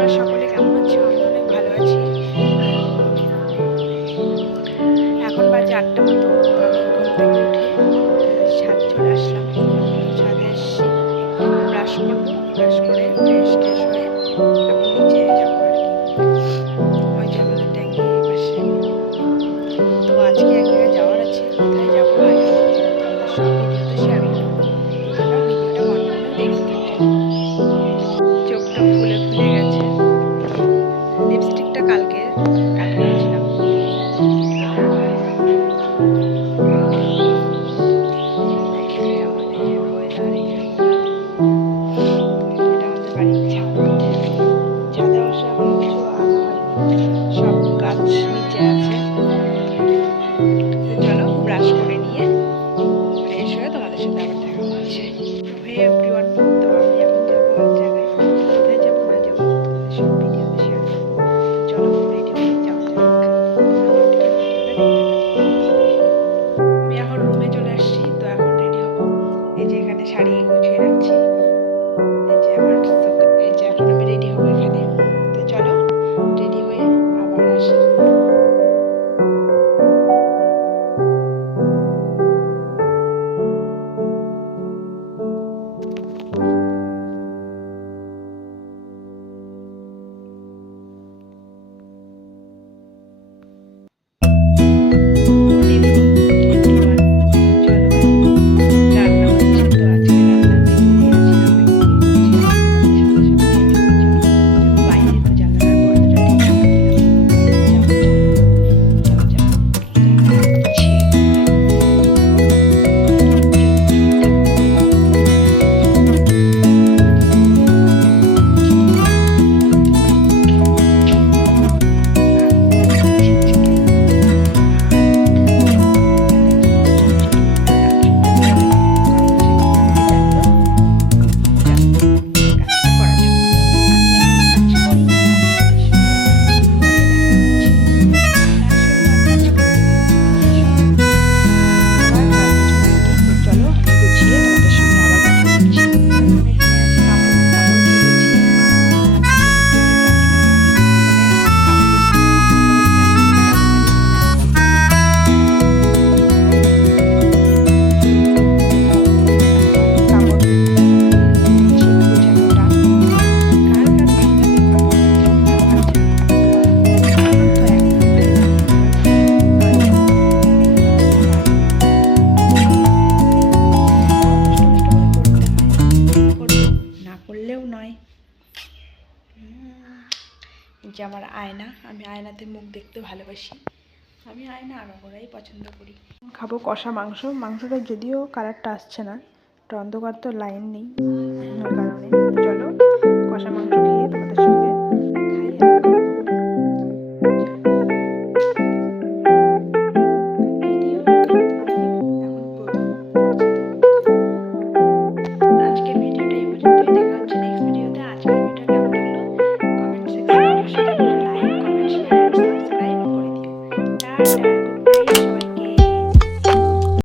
তোমরা সকলে কেমন আছো? আমি অনেক ভালো আছি। এখন বাজে 8টা মতো। তো আমি ঘুম থেকে উঠে ছাদে চলে আসলাম। ছাদে এসেছি, ব্রাশ করবো, ব্রাশ করে ফ্রেশ ট্রেশ হয়ে এখন নিচে যাবো আর কি। ওই যে আমাদের ট্যাঙ্কির পাশে। তো আজকে এক জায়গায় যাওয়ার আছে, কোথায় যাবো আগে তোমাদের সব ভিডিওতে শেয়ার করবো। তো তোমরা ভিডিওটা কন্টিনিউ দেখতে থাকো। চোখটা ফুলে ফুলে গেছে। লিপস্টিকটা কালকে করেছিলাম। ছাদে অবশ্য এখন কিছু আনা হয়নি, সব গাছ নিচে আছে। তো চলো ব্রাশ করে নিয়ে ফ্রেশ হয়ে তোমাদের সাথে আবার দেখা হচ্ছে। হে এভরিওয়ান, তো আমি এখন যাবো এক জায়গায়, কোথায় যাবো না যাবো তোমাদের সব ভিডিওতে শেয়ার করবো। তো চলো রেডি হয়ে যাওয়া যাক। আমি এখন রুমে চলে আসছি, তো এখন রেডি হবো। এই যে এখানে শাড়ি গুছিয়ে রাখছি, এই যে আমার এই যে এখন আমি রেডি হবো এখানে। তো চলো রেডি হয়ে আবার আসি। যে আমার আয়না, আমি আয়নাতে মুখ দেখতে ভালোবাসি। আমি আয়না আগাগোড়াই পছন্দ করি। খাবো কষা মাংস। মাংসটা যদিও কালারটা আসছে না, একটু অন্ধকার তো, লাইন নেই, ওই কারণে। চলো কষা মাংস